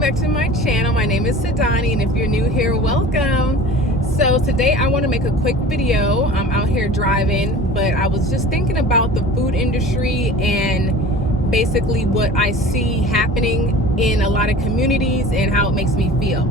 welcome back to my channel. My name is Sidani, and if you're new here, welcome. So today I want to make a quick video. I'm out here driving, but I was just thinking about the food industry and basically what I see happening in a lot of communities and how it makes me feel.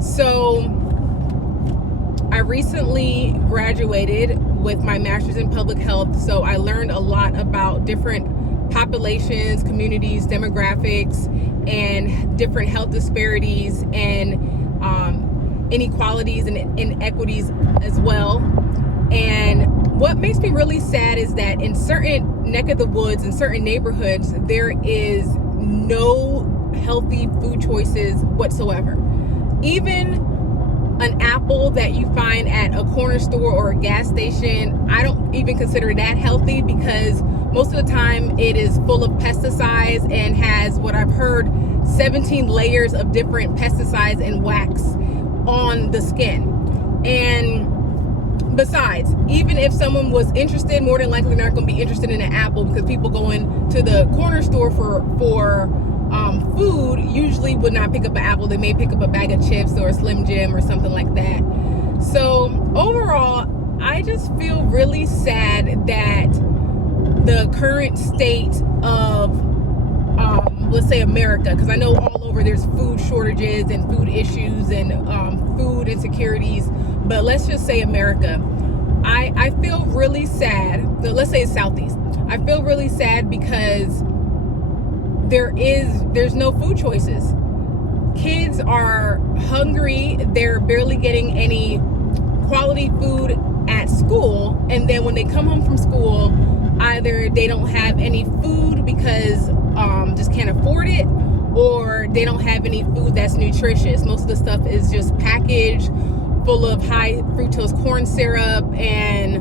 So I recently graduated with my master's in public health, so I learned a lot about different populations, communities, demographics, and different health disparities and inequalities and inequities as well. And what makes me really sad is that in certain neck of the woods, in certain neighborhoods, there is no healthy food choices whatsoever. Even an apple that you find at a corner store or a gas station, I don't even consider that healthy because most of the time it is full of pesticides and has, what I've heard, 17 layers of different pesticides and wax on the skin. And besides, even if someone was interested, more than likely not going to be interested in an apple, because people going to the corner store for food usually would not pick up an apple. They may pick up a bag of chips or a Slim Jim or something like that. So overall, I just feel really sad that the current state of let's say America, because I know all over there's food shortages and food issues and food insecurities, but let's just say America. I feel really sad. Let's say it's Southeast. I feel really sad because there's no food choices. Kids are hungry. They're barely getting any quality food at school, and then when they come home from school, either they don't have any food because just can't afford it, or they don't have any food that's nutritious. Most of the stuff is just packaged, full of high fructose corn syrup, and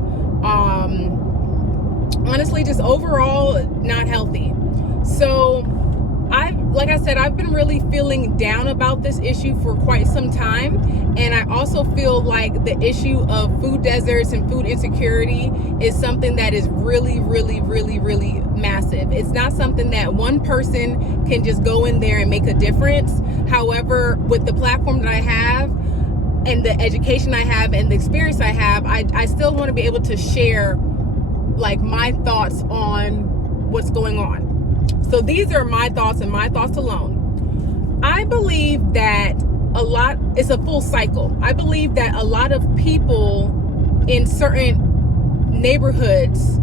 honestly, just overall not healthy. So like I said, I've been really feeling down about this issue for quite some time. And I also feel like the issue of food deserts and food insecurity is something that is really, really, really, really massive. It's not something that one person can just go in there and make a difference. However, with the platform that I have and the education I have and the experience I have, I still want to be able to share like my thoughts on what's going on. So these are my thoughts and my thoughts alone. I believe that it's a full cycle. I believe that a lot of people in certain neighborhoods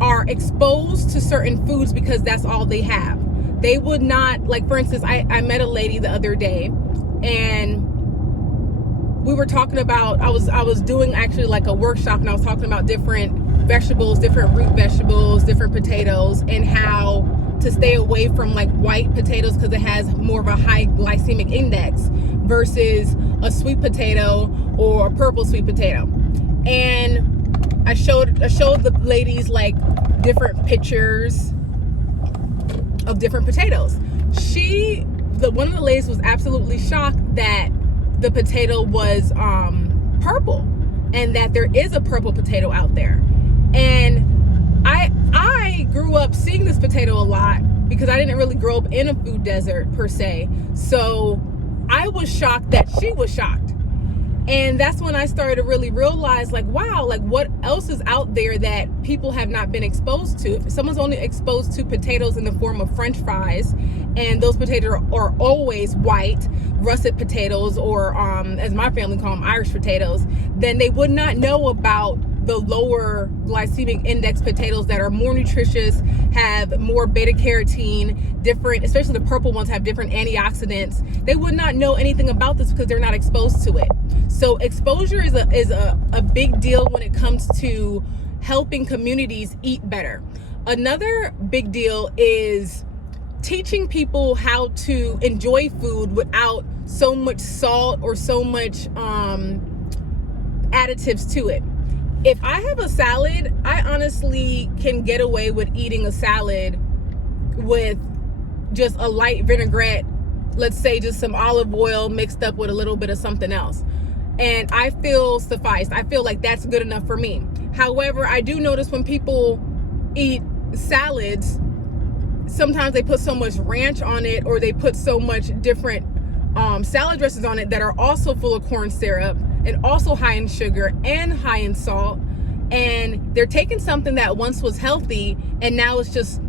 are exposed to certain foods because that's all they have. They would not, like, for instance, I met a lady the other day, and we were talking about, I was doing actually like a workshop, and I was talking about different vegetables, different root vegetables, different potatoes, and how to stay away from like white potatoes because it has more of a high glycemic index versus a sweet potato or a purple sweet potato. And I showed the ladies like different pictures of different potatoes. One of the ladies was absolutely shocked that the potato was purple, and that there is a purple potato out there. And I grew up seeing this potato a lot because I didn't really grow up in a food desert per se. So I was shocked that she was shocked. And that's when I started to really realize, like, wow, like what else is out there that people have not been exposed to? If someone's only exposed to potatoes in the form of French fries, and those potatoes are always white, russet potatoes, or as my family call them, Irish potatoes, then they would not know about the lower glycemic index potatoes that are more nutritious, have more beta carotene, different, especially the purple ones have different antioxidants. They would not know anything about this because they're not exposed to it. So exposure is a big deal when it comes to helping communities eat better. Another big deal is teaching people how to enjoy food without so much salt or so much additives to it. If I have a salad, I honestly can get away with eating a salad with just a light vinaigrette, let's say just some olive oil mixed up with a little bit of something else, and I feel sufficed. I feel like that's good enough for me. However, I do notice when people eat salads, sometimes they put so much ranch on it, or they put so much different salad dressings on it that are also full of corn syrup and also high in sugar and high in salt. And they're taking something that once was healthy and now it's just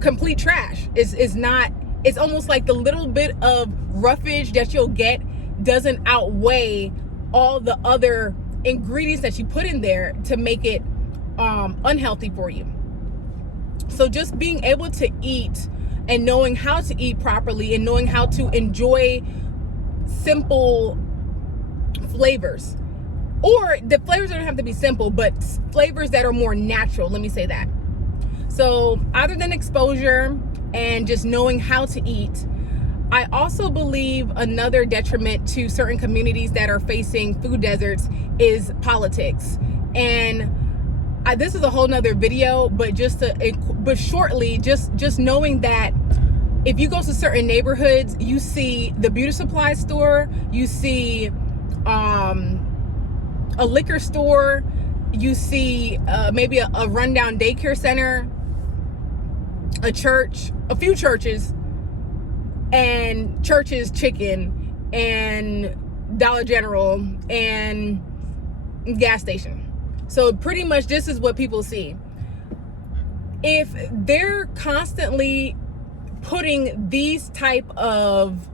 complete trash. It's almost like the little bit of roughage that you'll get doesn't outweigh all the other ingredients that you put in there to make it unhealthy for you. So just being able to eat and knowing how to eat properly and knowing how to enjoy simple flavors, or the flavors don't have to be simple, but flavors that are more natural, let me say that. So other than exposure and just knowing how to eat, I also believe another detriment to certain communities that are facing food deserts is politics. And this is a whole nother video, but shortly, just knowing that if you go to certain neighborhoods, you see the beauty supply store, you see a liquor store, you see maybe a rundown daycare center, a church, a few churches, and Church's Chicken, and Dollar General, and gas station. So pretty much this is what people see. If they're constantly putting these type of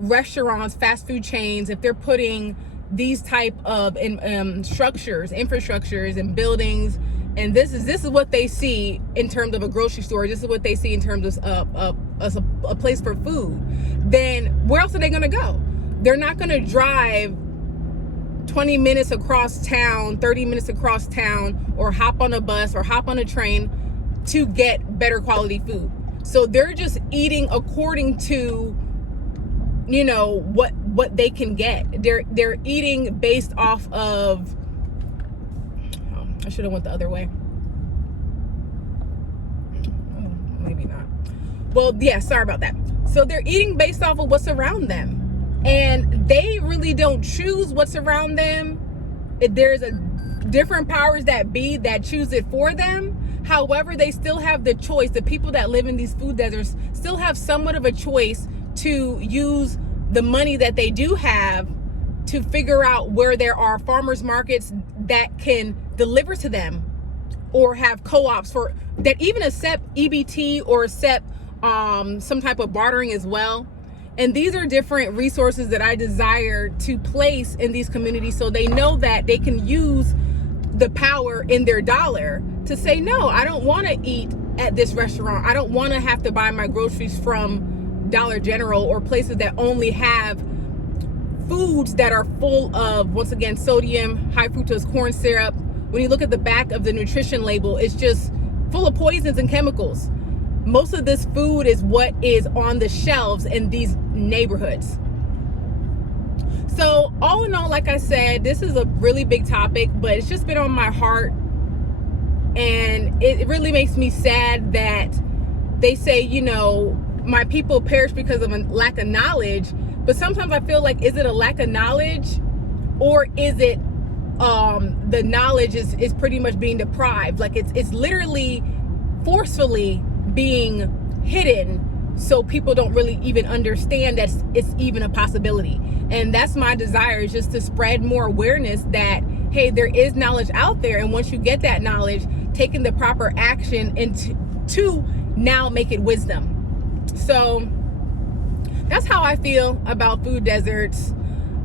restaurants, fast food chains, if they're putting these type of infrastructures and buildings, and this is what they see in terms of a grocery store, this is what they see in terms of a place for food, then where else are they going to go? They're not going to drive 20 minutes across town, 30 minutes across town, or hop on a bus or hop on a train to get better quality food. So they're just eating according to, you know, what they can get. They're eating based off of, oh, I should have went the other way. Oh, maybe not. Well, yeah, sorry about that. So they're eating based off of what's around them. And they really don't choose what's around them. There's a different powers that be that choose it for them. However, they still have the choice. The people that live in these food deserts still have somewhat of a choice to use the money that they do have to figure out where there are farmers markets that can deliver to them, or have co-ops for that even accept EBT or accept some type of bartering as well. And these are different resources that I desire to place in these communities, so they know that they can use the power in their dollar to say, no, I don't want to eat at this restaurant. I don't want to have to buy my groceries from Dollar General or places that only have foods that are full of, once again, sodium, high fructose corn syrup. When you look at the back of the nutrition label, it's just full of poisons and chemicals. Most of this food is what is on the shelves in these neighborhoods. So all in all, like I said, this is a really big topic, but it's just been on my heart. And it really makes me sad that they say, you know, my people perish because of a lack of knowledge. But sometimes I feel like, is it a lack of knowledge, or is it the knowledge is pretty much being deprived? Like it's literally forcefully being hidden, so people don't really even understand that it's even a possibility. And that's my desire, is just to spread more awareness that, hey, there is knowledge out there, and once you get that knowledge, taking the proper action to now make it wisdom. So that's how I feel about food deserts.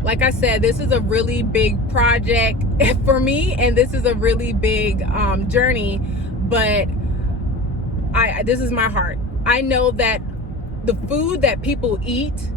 Like I said, this is a really big project for me, and this is a really big journey, but this is my heart. I know that the food that people eat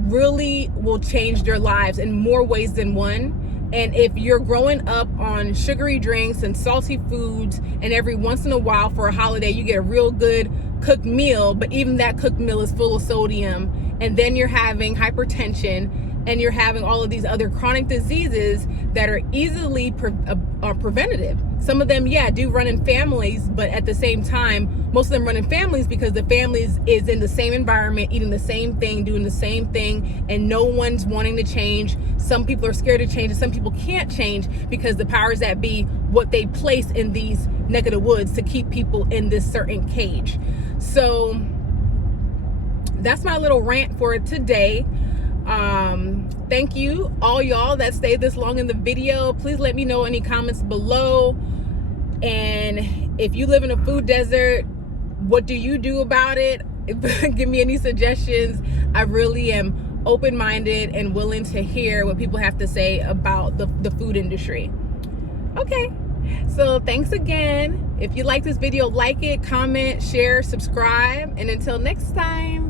really will change their lives in more ways than one. And if you're growing up on sugary drinks and salty foods, and every once in a while for a holiday you get a real good cooked meal, but even that cooked meal is full of sodium, and then you're having hypertension, and you're having all of these other chronic diseases that are easily preventative. Some of them, yeah, do run in families, but at the same time, most of them run in families because the families is in the same environment, eating the same thing, doing the same thing, and no one's wanting to change. Some people are scared to change, and some people can't change because the powers that be, what they place in these neck of the woods to keep people in this certain cage. So that's my little rant for today. Thank you all y'all that stayed this long in the video. Please let me know any comments below. And if you live in a food desert, what do you do about it? Give me any suggestions. I really am open-minded and willing to hear what people have to say about the food industry. Okay, so thanks again. If you like this video, like it, comment, share, subscribe, and until next time.